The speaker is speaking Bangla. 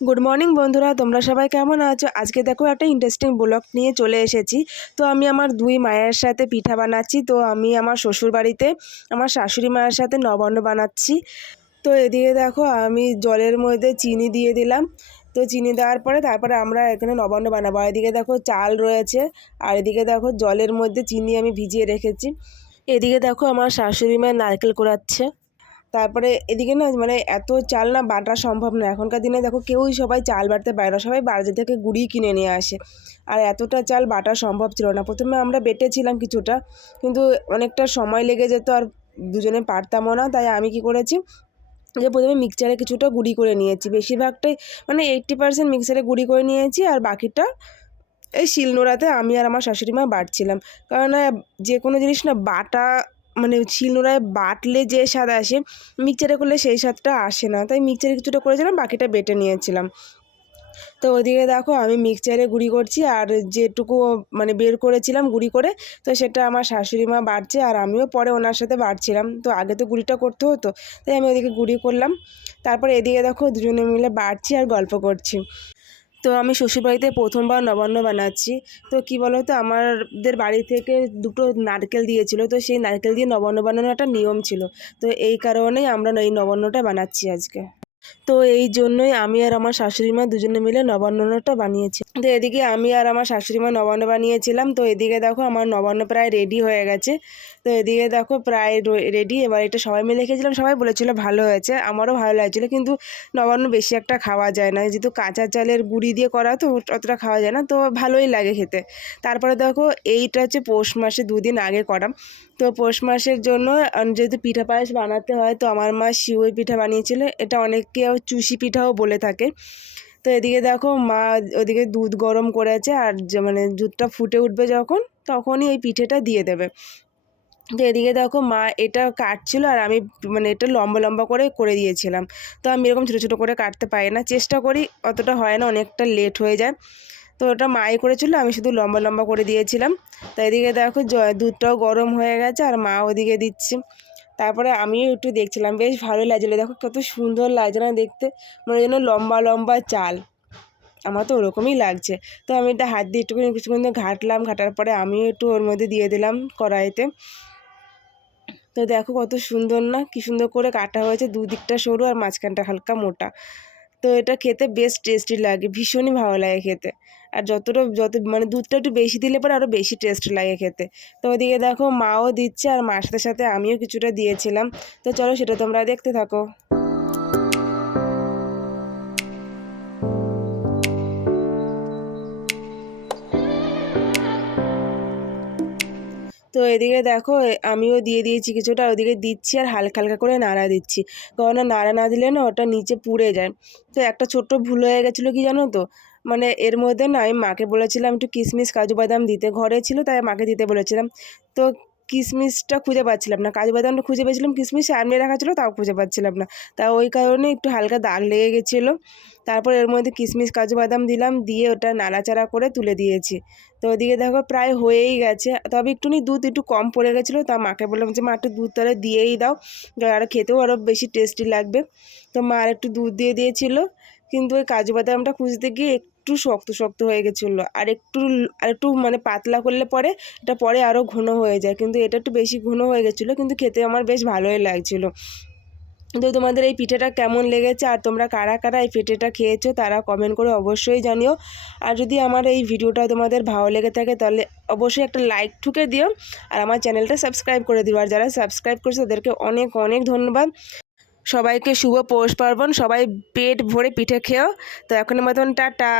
গুড মর্নিং বন্ধুরা, তোমরা সবাই কেমন আছো? আজকে দেখো একটা ইন্টারেস্টিং ব্লগ নিয়ে চলে এসেছি। তো আমি আমার দুই মায়ের সাথে পিঠা বানাচ্ছি। তো আমি আমার শ্বশুর বাড়িতে আমার শাশুড়ি মায়ের সাথে নবান্ন বানাচ্ছি। তো এদিকে দেখো আমি জলের মধ্যে চিনি দিয়ে দিলাম। তো চিনি দেওয়ার পরে তারপরে আমরা এখানে নবান্ন বানাবো। আর এদিকে দেখো চাল রয়েছে, আর এদিকে দেখো জলের মধ্যে চিনি আমি ভিজিয়ে রেখেছি। এদিকে দেখো আমার শাশুড়ি মা নারকেল কোড়াচ্ছে। তারপরে এদিকে না এত চাল না বাটা সম্ভব না। এখনকার দিনে দেখো সবাই চাল বাটতে পারে না, সবাই বাজার থেকে গুঁড়ি কিনে নিয়ে আসে। আর এতটা চাল বাটা সম্ভব ছিল না। প্রথমে আমরা বেটেছিলাম কিছুটা, কিন্তু অনেকটা সময় লেগে যেত আর দুজনে পারতামও না। তাই আমি কি করেছি যে প্রথমে মিক্সচারে কিছুটা গুঁড়ি করে নিয়েছি। বেশিরভাগটাই 80% মিক্সারে গুঁড়ি করে নিয়েছি, আর বাকিটা এই শিলনোড়াতে আমি আর আমার শাশুড়ি মা বাটছিলাম। কারণ যে কোনো জিনিস না বাটা শিলনোড়ায় বাটলে যে স্বাদ আসে, মিক্সচারে করলে সেই স্বাদটা আসে না। তাই মিক্সচারে কিছুটা করেছিলাম, বাকিটা বেটে নিয়েছিলাম। তো ওইদিকে দেখো আমি মিক্সচারে গুঁড়ি করছি, আর যেটুকু বের করেছিলাম গুঁড়ি করে, তো সেটা আমার শাশুড়ি মা বাটছে, আর আমিও পরে ওনার সাথে বাটছিলাম। তো আগে তো গুঁড়িটা করতে হতো, তাই আমি ওইদিকে গুঁড়ি করলাম। তারপরে এদিকে দেখো দুজনে মিলে বাটছি আর গল্প করছি। তো আমি শ্বশুরবাড়িতে প্রথমবার নবান্ন বানাচ্ছি। তো কি বলো তো, আমাদের বাড়ি থেকে দুটো নারকেল দিয়েছিল, তো সেই নারকেল দিয়ে নবান্ন বানানোর একটা নিয়ম ছিল। তো এই কারণেই আমরা এই নবান্নটা বানাচ্ছি আজকে। তো এই জন্যই আমি আর আমার শাশুড়ি মা দুজনে মিলে নবান্নটা বানিয়েছি। তো এদিকে আমি আর আমার শাশুড়ি মা নবান্ন বানিয়েছিলাম। তো এদিকে দেখো আমার নবান্ন প্রায় রেডি হয়ে গেছে। তো এদিকে দেখো প্রায় রেডি। এবার এটা সবাই মিলে খেয়েছিলাম, সবাই বলেছিল ভালো হয়েছে, আমারও ভালো লাগছিলো। কিন্তু নবান্ন বেশি একটা খাওয়া যায় না, যেহেতু কাঁচা চালের গুঁড়ি দিয়ে করা, তো অতটা খাওয়া যায় না। তো ভালোই লাগে খেতে। তারপরে দেখো এইটা হচ্ছে পৌষ মাসে 2 দিন আগে করা। তো পৌষ মাসের জন্য যেহেতু পিঠা পায়েস বানাতে হয়, তো আমার মা সিউই পিঠা বানিয়েছিল। এটা অনেকে চুষি পিঠাও বলে থাকে। তো এদিকে দেখো মা ওদিকে দুধ গরম করেছে, আর দুধটা ফুটে উঠবে যখন, তখনই এই পিঠেটা দিয়ে দেবে। তো এদিকে দেখো মা এটা কাটছিল, আর আমি এটা লম্বা লম্বা করে করে দিয়েছিলাম। তো আমি এরকম ছোটো ছোটো করে কাটতে পারি না, চেষ্টা করি, অতটা হয় না, অনেকটা লেট হয়ে যায়। তো ওটা মাই করেছিল, আমি শুধু লম্বা লম্বা করে দিয়েছিলাম। তো এদিকে দেখো দুধটাও গরম হয়ে গেছে, আর মা ওদিকে দিচ্ছি। তারপরে আমিও একটু দেখছিলাম, বেশ ভালো লাগছিলো। দেখো কত সুন্দর লাগছে না দেখতে, যেন লম্বা লম্বা চাল। আমার তো ওরকমই লাগছে। তো আমি এটা হাত দিয়ে একটুখানি কিছুক্ষণ ঘাটলাম, ঘাটার পরে আমিও একটু ওর মধ্যে দিয়ে দিলাম কড়াইতে। তো দেখো কত সুন্দর না, কি সুন্দর করে কাটা হয়েছে, দুদিকটা সরু আর মাঝখানটা হালকা মোটা। তো এটা খেতে বেশ টেস্টি লাগে, ভীষণই ভালো লাগে খেতে। আর যত দুধটা একটু বেশি দিলে পরে আরও বেশি টেস্ট লাগে খেতে। তো ওদিকে দেখো মাও দিচ্ছে, আর মার সাথে সাথে আমিও কিছুটা দিয়েছিলাম। তো চলো সেটা তোমরা দেখতে থাকো। তো এদিকে দেখো আমিও দিয়ে দিয়েছি কিছুটা, ওদিকে দিচ্ছি আর হালকা হালকা করে নাড়া দিচ্ছি। কারণ নাড়া না দিলে না ওটা নিচে পুড়ে যায়। তো একটা ছোট্ট ভুল হয়ে গেছিলো কি জানো তো, এর মধ্যে না আমি মাকে বলেছিলাম একটু কিশমিশ কাজু বাদাম দিতে, ঘরে ছিল তাই মাকে দিতে বলেছিলাম। তো কিশমিশটা খুঁজে পাচ্ছিলাম না, কাজু বাদামটা খুঁজে পেয়েছিলাম, কিশমিশ সামনে রাখা ছিল তাও খুঁজে পাচ্ছিলাম না। তা ওই কারণে একটু হালকা দাগ লেগে গেছিলো। তারপর এর মধ্যে কিশমিশ কাজু বাদাম দিলাম, দিয়ে ওটা নাড়াচাড়া করে তুলে দিয়েছি। তো ওদিকে দেখো প্রায় হয়েই গেছে, তবে একটুখানি দুধ একটু কম পড়ে গেছিলো। তা মাকে বললাম যে মা একটু দুধ তাহলে দিয়েই দাও, আর খেতেও আরও বেশি টেস্টি লাগবে। তো মা আর একটু দুধ দিয়ে দিয়েছিল, কিন্তু ওই কাজু বাদামটা খুঁজতে গিয়ে একটু শক্ত শক্ত হয়ে গেছিলো। আর একটু পাতলা করলে পরে এটা পরে আরও ঘন হয়ে যায়, কিন্তু এটা একটু বেশি ঘন হয়ে গেছিলো, কিন্তু খেতে আমার বেশ ভালোই লাগছিলো। তো তোমাদের এই পিঠেটা কেমন লেগেছে, আর তোমরা কারা কারা এই পিঠেটা খেয়েছো তারা কমেন্ট করে অবশ্যই জানিও। আর যদি আমার এই ভিডিওটা তোমাদের ভালো লেগে থাকে তাহলে অবশ্যই একটা লাইক ঠুকে দিও, আর আমার চ্যানেলটা সাবস্ক্রাইব করে দিও। আর যারা সাবস্ক্রাইব করছে তাদেরকে অনেক অনেক ধন্যবাদ। সবাইকে শুভ পৌষ পার্বণ, সবাই পেট ভরে পিঠে খেও। তো এখনের মতন টাটা।